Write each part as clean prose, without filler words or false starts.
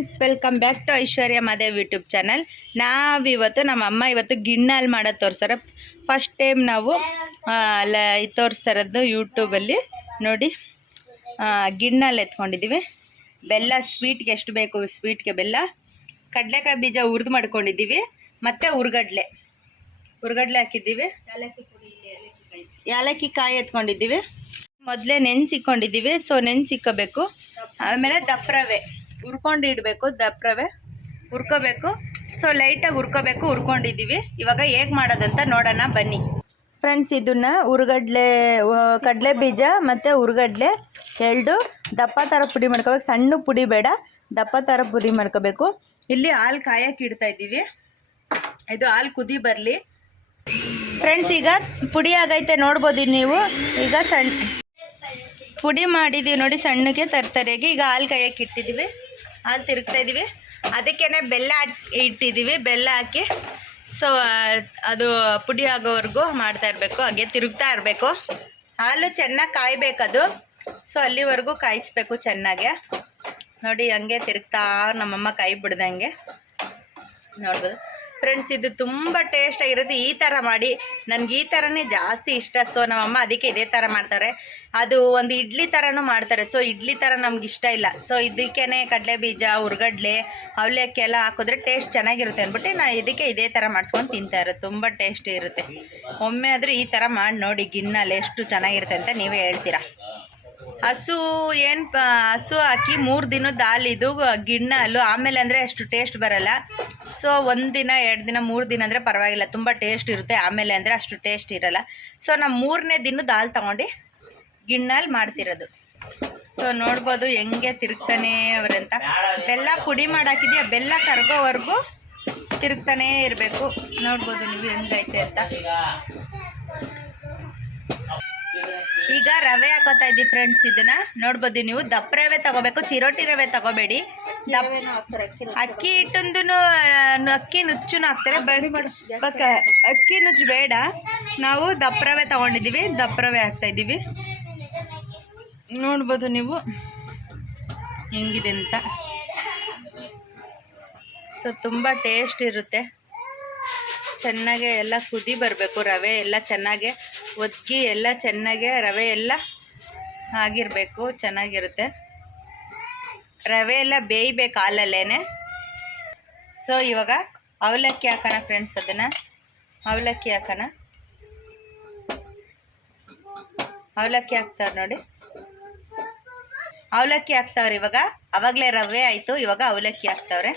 Friends, welcome back to Aishwarya Madev YouTube channel. ನಾವಿವತ್ತು ನಮ್ಮ ಅಮ್ಮ ಇವತ್ತು ಗಿಣ್ಣಲ್ಲಿ ಮಾಡೋದು ತೋರಿಸ್ತಾರೆ. ಫಸ್ಟ್ ಟೈಮ್ ನಾವು ತೋರಿಸ್ತಾರದ್ದು ಯೂಟ್ಯೂಬಲ್ಲಿ ನೋಡಿ. ಗಿಣ್ಣಲ್ಲಿ ಎತ್ಕೊಂಡಿದ್ದೀವಿ. ಬೆಲ್ಲ ಸ್ವೀಟ್ಗೆ ಎಷ್ಟು ಬೇಕು ಸ್ವೀಟ್ಗೆ ಬೆಲ್ಲ, ಕಡಲೆಕಾಯಿ ಬೀಜ ಹುರಿದು ಮಾಡ್ಕೊಂಡಿದ್ದೀವಿ, ಮತ್ತು ಹುರ್ಗಡ್ಲೆ ಹಾಕಿದ್ದೀವಿ, ಏಲಕ್ಕಿ ಕಾಯಿ ಎತ್ಕೊಂಡಿದ್ದೀವಿ. ಮೊದಲೇ ನೆನೆಸಿಕೊಂಡಿದ್ದೀವಿ. ಸೊ ನೆನೆಸಿಕ್ಕೋಬೇಕು. ಆಮೇಲೆ ದಪ್ಪ ರವೆ ಹುರ್ಕೊಂಡಿಡಬೇಕು. ದಪ್ಪ ರವೆ ಹುರ್ಕೋಬೇಕು. ಸೊ ಲೈಟಾಗಿ ಹುರ್ಕೊಂಡಿದ್ದೀವಿ. ಇವಾಗ ಹೇಗೆ ಮಾಡೋದಂತ ನೋಡೋಣ ಬನ್ನಿ ಫ್ರೆಂಡ್ಸ್. ಇದನ್ನು ಕಡಲೆ ಬೀಜ ಮತ್ತು ಹುರ್ಗಡ್ಲೆ ಎರಡು ದಪ್ಪ ಥರ ಪುಡಿ ಮಾಡ್ಕೋಬೇಕು. ಸಣ್ಣ ಪುಡಿ ಬೇಡ, ದಪ್ಪ ಥರ ಪುಡಿ ಮಾಡ್ಕೋಬೇಕು. ಇಲ್ಲಿ ಹಾಲು ಕಾಯಕ್ಕೆ ಇಡ್ತಾ ಇದ್ದೀವಿ. ಇದು ಹಾಲು ಕುದಿ ಬರಲಿ ಫ್ರೆಂಡ್ಸ್. ಈಗ ಪುಡಿ ಆಗೈತೆ ನೋಡ್ಬೋದು ನೀವು. ಈಗ ಪುಡಿ ಮಾಡಿದ್ದೀವಿ ನೋಡಿ, ಸಣ್ಣಗೆ ತರ್ತರೆಗೆ. ಈಗ ಹಾಲು ಕಾಯಕ್ಕೆ ಇಟ್ಟಿದ್ದೀವಿ, ಹಾಲು ತಿರುಗ್ತಾ ಇದ್ದೀವಿ. ಅದಕ್ಕೇ ಬೆಲ್ಲ ಇಟ್ಟಿದ್ದೀವಿ. ಬೆಲ್ಲ ಹಾಕಿ ಸೊ ಅದು ಪುಡಿ ಆಗೋವರೆಗೂ ಮಾಡ್ತಾ ಇರಬೇಕು. ಹಾಗೆ ತಿರುಗ್ತಾ ಇರಬೇಕು. ಹಾಲು ಚೆನ್ನಾಗಿ ಕಾಯಬೇಕದು. ಸೊ ಅಲ್ಲಿವರೆಗೂ ಕಾಯಿಸ್ಬೇಕು ಚೆನ್ನಾಗೆ. ನೋಡಿ ಹಂಗೆ ತಿರುಗ್ತಾ ನಮ್ಮಮ್ಮ ಕೈ ಬಿಡ್ದಂಗೆ ನೋಡ್ಬೋದು ಫ್ರೆಂಡ್ಸ್. ಇದು ತುಂಬ ಟೇಸ್ಟಾಗಿರುತ್ತೆ. ಈ ಥರ ಮಾಡಿ, ನನಗೆ ಈ ಥರನೇ ಜಾಸ್ತಿ ಇಷ್ಟ. ಸೊ ನಮ್ಮಮ್ಮ ಅದಕ್ಕೆ ಇದೇ ಥರ ಮಾಡ್ತಾರೆ. ಅದು ಒಂದು ಇಡ್ಲಿ ಥರನೂ ಮಾಡ್ತಾರೆ. ಸೊ ಇಡ್ಲಿ ಥರ ನಮ್ಗೆ ಇಷ್ಟ ಇಲ್ಲ. ಸೊ ಇದಕ್ಕೇ ಕಡಲೆ ಬೀಜ, ಹುರ್ಗಡ್ಲೆ, ಅವಲಕ್ಕಿ ಎಲ್ಲ ಹಾಕಿದ್ರೆ ಟೇಸ್ಟ್ ಚೆನ್ನಾಗಿರುತ್ತೆ ಅಂದ್ಬಿಟ್ಟು ನಾನು ಇದಕ್ಕೆ ಇದೇ ಥರ ಮಾಡಿಸ್ಕೊಂಡು ತಿಂತಾ ಇರೋದು. ತುಂಬ ಟೇಸ್ಟಿ ಇರುತ್ತೆ. ಒಮ್ಮೆ ಆದರೂ ಈ ಥರ ಮಾಡಿ ನೋಡಿ ಗಿಣ್ಣಲ್ಲಿ ಎಷ್ಟು ಚೆನ್ನಾಗಿರುತ್ತೆ ಅಂತ ನೀವೇ ಹೇಳ್ತೀರಾ. ಹಸು ಹಾಕಿ 3 ದಿನದ ಹಾಲಿದು ಗಿಣ್ಣ ಹಾಲು. ಆಮೇಲೆ ಅಂದರೆ ಅಷ್ಟು ಟೇಸ್ಟ್ ಬರೋಲ್ಲ. ಸೊ 1 ದಿನ 2 ದಿನ 3 ದಿನ ಅಂದರೆ ಪರವಾಗಿಲ್ಲ, ತುಂಬ ಟೇಸ್ಟ್ ಇರುತ್ತೆ. ಆಮೇಲೆ ಅಂದರೆ ಅಷ್ಟು ಟೇಸ್ಟ್ ಇರೋಲ್ಲ. ಸೊ ನಾವು 3ನೇ ದಿನದ ಹಾಲು ತೊಗೊಂಡು ಗಿಣ್ಣಲ್ಲಿ ಮಾಡ್ತಿರೋದು. ಸೊ ನೋಡ್ಬೋದು ಹೆಂಗೆ ತಿರುಗ್ತಾನೆ ಅವರಂತ. ಬೆಲ್ಲ ಪುಡಿ ಮಾಡಾಕಿದೆಯಾ, ಬೆಲ್ಲ ಕರಗೋವರೆಗೂ ತಿರುಗ್ತಾನೇ ಇರಬೇಕು. ನೋಡ್ಬೋದು ನೀವು ಹೆಂಗೈತೆ ಅಂತ. ಈಗ ರವೆ ಹಾಕೋತಾ ಇದ್ದೀವಿ ಫ್ರೆಂಡ್ಸ್. ಇದನ್ನ ನೋಡ್ಬೋದು ನೀವು. ದಪ್ಪ ರವೆ ತಗೋಬೇಕು, ಚಿರೋಟಿ ರವೆ ತಗೋಬೇಡಿ. ಅಕ್ಕಿ ಹಿಟ್ಟೊಂದು ಅಕ್ಕಿ ನುಚ್ಚು ಹಾಕ್ತಾರೆ. ಅಕ್ಕಿ ನುಚ್ಚು ಬೇಡ. ನಾವು ದಪ್ಪ ರವೆ ತಗೊಂಡಿದ್ದೀವಿ, ದಪ್ಪ ರವೆ ಹಾಕ್ತಾ ಇದ್ದೀವಿ. ನೋಡ್ಬೋದು ನೀವು ಹೆಂಗಿದೆ ಅಂತ. ಸೊ ತುಂಬ ಟೇಸ್ಟ್ ಇರುತ್ತೆ. ಚೆನ್ನಾಗೆ ಎಲ್ಲ ಕುದಿ ಬರಬೇಕು. ರವೆ ಎಲ್ಲ ಚೆನ್ನಾಗೆ ಒದಗಿ ಎಲ್ಲ ಚೆನ್ನಾಗೆ ರವೆ ಎಲ್ಲ ಆಗಿರಬೇಕು. ಚೆನ್ನಾಗಿರುತ್ತೆ. ರವೆ ಎಲ್ಲ ಬೇಯಬೇಕು ಹಾಲಲ್ಲೇ. ಸೊ ಇವಾಗ ಅವಲಕ್ಕಿ ಹಾಕೋಣ ಫ್ರೆಂಡ್ಸ್. ಅದನ್ನು ಅವಲಕ್ಕಿ ಹಾಕೋಣ. ಅವಲಕ್ಕಿ ಹಾಕ್ತಾರೆ ನೋಡಿ. ಅವಲಕ್ಕಿ ಹಾಕ್ತಾವ್ರೆ ಇವಾಗ. ಆವಾಗಲೇ ರವೆ ಆಯಿತು, ಇವಾಗ ಅವಲಕ್ಕಿ ಹಾಕ್ತಾವ್ರೆ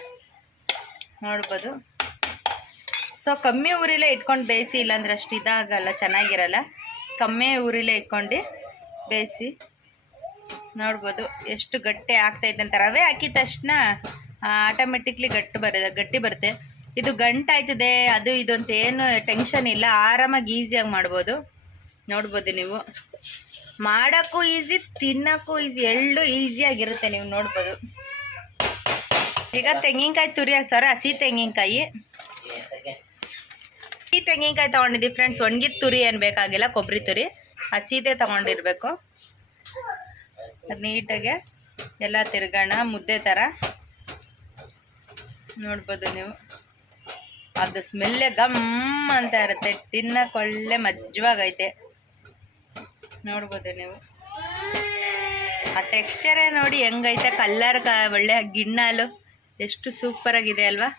ನೋಡ್ಬೋದು. ಸೊ ಕಮ್ಮಿ ಊರಿಲೇ ಇಟ್ಕೊಂಡು ಬೇಯಿಸಿ, ಇಲ್ಲಾಂದ್ರೆ ಅಷ್ಟು ಇದಾಗಲ್ಲ, ಚೆನ್ನಾಗಿರಲ್ಲ. ಕಮ್ಮಿ ಊರಿಲೇ ಇಟ್ಕೊಂಡು ಬೇಯಿಸಿ. ನೋಡ್ಬೋದು ಎಷ್ಟು ಗಟ್ಟಿ ಆಗ್ತೈತೆ ಅಂತ. ರವೆ ಹಾಕಿದ ತಕ್ಷಣ ಆಟೋಮೆಟಿಕ್ಲಿ ಗಟ್ಟಿ ಬರುತ್ತೆ. ಇದು ಗಂಟಾಯ್ತದೆ ಅದು ಇದು ಅಂತ ಏನು ಟೆನ್ಷನ್ ಇಲ್ಲ. ಆರಾಮಾಗಿ ಈಸಿಯಾಗಿ ಮಾಡ್ಬೋದು. ನೋಡ್ಬೋದು ನೀವು. ಮಾಡೋಕ್ಕೂ ಈಸಿ, ತಿನ್ನೋಕ್ಕೂ ಈಸಿ, ಎಳ್ಳು ಈಸಿಯಾಗಿರುತ್ತೆ. ನೀವು ನೋಡ್ಬೋದು. ಈಗ ತೆಂಗಿನಕಾಯಿ ತುರಿ ಹಾಕ್ತಾರೆ. ಹಸಿ ತೆಂಗಿನಕಾಯಿ ತೊಗೊಂಡಿದ್ದೀವಿ ಫ್ರೆಂಡ್ಸ್. ಒಣಗಿದ ತುರಿ ಏನು ಬೇಕಾಗಿಲ್ಲ, ಕೊಬ್ಬರಿ ತುರಿ ಹಸಿದೇ ತೊಗೊಂಡಿರ್ಬೇಕು. ಅದು ನೀಟಾಗೆ ಎಲ್ಲ ತಿರ್ಗೋಣ ಮುದ್ದೆ ಥರ. ನೋಡ್ಬೋದು ನೀವು. ಅದು ಸ್ಮೆಲ್ಲೇ ಗಮ್ ಅಂತ ಇರುತ್ತೆ. ತಿನ್ನಕ್ಕೆ ಒಳ್ಳೆ ಮಜ್ವಾಗೈತೆ. ನೋಡ್ಬೋದು ನೀವು. ಆ ಟೆಕ್ಸ್ಚರೇ ನೋಡಿ ಹೆಂಗೈತೆ. ಕಲ್ಲರ್ ಒಳ್ಳೆ ಗಿಣ್ಣಾಲು ಎಷ್ಟು ಸೂಪರಾಗಿದೆ ಅಲ್ವಾ.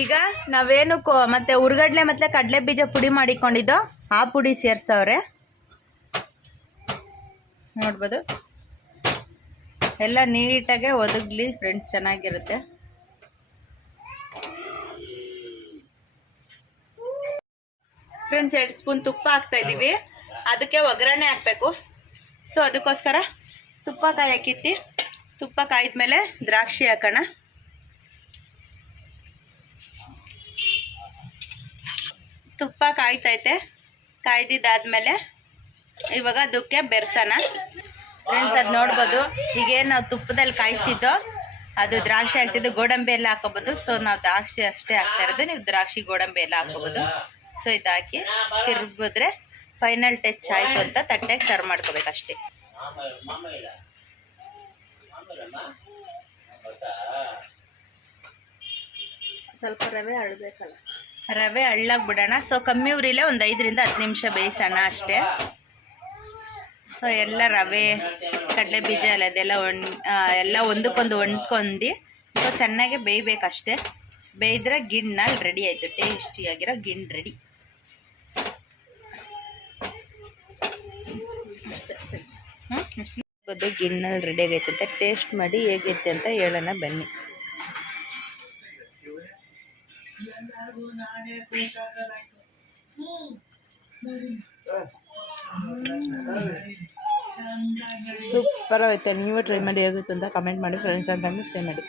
ಈಗ ನಾವೇನು ಮತ್ತು ಹುರ್ಗಡ್ಲೆ ಮತ್ತು ಕಡಲೆ ಬೀಜ ಪುಡಿ ಮಾಡಿಕೊಂಡಿದ್ದೋ ಆ ಪುಡಿ ಸೇರಿಸವ್ರೆ. ನೋಡ್ಬೋದು ಎಲ್ಲ ನೀಟಾಗೆ ಒದಗಲಿ ಫ್ರೆಂಡ್ಸ್, ಚೆನ್ನಾಗಿರುತ್ತೆ. ಫ್ರೆಂಡ್ಸ್ 2 ಸ್ಪೂನ್ ತುಪ್ಪ ಹಾಕ್ತಾಯಿದ್ದೀವಿ. ಅದಕ್ಕೆ ಒಗ್ಗರಣೆ ಹಾಕಬೇಕು. ಸೊ ಅದಕ್ಕೋಸ್ಕರ ತುಪ್ಪ ಕಾಯಕ್ಕಿಟ್ಟು, ತುಪ್ಪ ಕಾಯ್ದ್ಮೇಲೆ ದ್ರಾಕ್ಷಿ ಹಾಕೋಣ. ತುಪ್ಪ ಕಾಯ್ತೈತೆ. ಕಾಯ್ದಿದ್ದಾದಮೇಲೆ ಇವಾಗ ಅದಕ್ಕೆ ಬೆರೆಸೋಣ ಫ್ರೆಂಡ್ಸ್. ಅದು ನೋಡ್ಬೋದು. ಈಗೇನು ನಾವು ತುಪ್ಪದಲ್ಲಿ ಕಾಯಿಸಿದ್ದೋ ಅದು ದ್ರಾಕ್ಷಿ ಹಾಕ್ತಿದ್ದು. ಗೋಡಂಬಿ ಎಲ್ಲ ಹಾಕೋಬೋದು. ಸೊ ನಾವು ದ್ರಾಕ್ಷಿ ಅಷ್ಟೇ ಹಾಕ್ತಾ ಇರೋದು. ನೀವು ದ್ರಾಕ್ಷಿ ಗೋಡಂಬಿ ಎಲ್ಲ ಹಾಕೋಬೋದು. ಸೊ ಇದು ಹಾಕಿ ತಿರುಗಿದ್ರೆ ಫೈನಲ್ ಟಚ್ ಆಯಿತು ಅಂತ ತಟ್ಟೆಗೆ ಸರ್ವ್ ಮಾಡ್ಕೋಬೇಕಷ್ಟೇ. ಸ್ವಲ್ಪ ರವೆ ಅಳ್ಬೇಕಲ್ಲ, ರವೆ ಹಳ್ಳಾಗಿ ಬಿಡೋಣ. ಸೊ ಕಮ್ಮಿ ಉರಿಲೇ ಒಂದು 5ರಿಂದ 10 ನಿಮಿಷ ಬೇಯಿಸೋಣ ಅಷ್ಟೇ. ಸೊ ಎಲ್ಲ ರವೆ ಕಡಲೆ ಬೀಜ ಅದೆಲ್ಲ ಎಲ್ಲ ಒಂದಕ್ಕೊಂದು ಹೊಂದ್ಕೊಂಡು ಸೊ ಚೆನ್ನಾಗೆ ಬೇಯಬೇಕಷ್ಟೇ. ಬೇಯಿದ್ರೆ ಗಿಣ್ಣಲ್ಲಿ ರೆಡಿ ಆಯಿತು, ಟೇಸ್ಟಿಯಾಗಿರೋ ಗಿಣ್ಣು ರೆಡಿ. ಅದು ಗಿಣ್ಣಲ್ಲಿ ರೆಡಿ ಆಗೈತಂತೆ. ಟೇಸ್ಟ್ ಮಾಡಿ ಹೇಗೈತೆ ಅಂತ ಹೇಳೋಣ ಬನ್ನಿ. ಸೂಪರ್ ಆಯ್ತು. ನೀವು ಟ್ರೈ ಮಾಡಿ ಹೇಗಿತ್ತು ಅಂತ ಕಮೆಂಟ್ ಮಾಡಿ, ಫ್ರೆಂಡ್ಸ್ ಅಂತ ಶೇರ್ ಮಾಡಿ.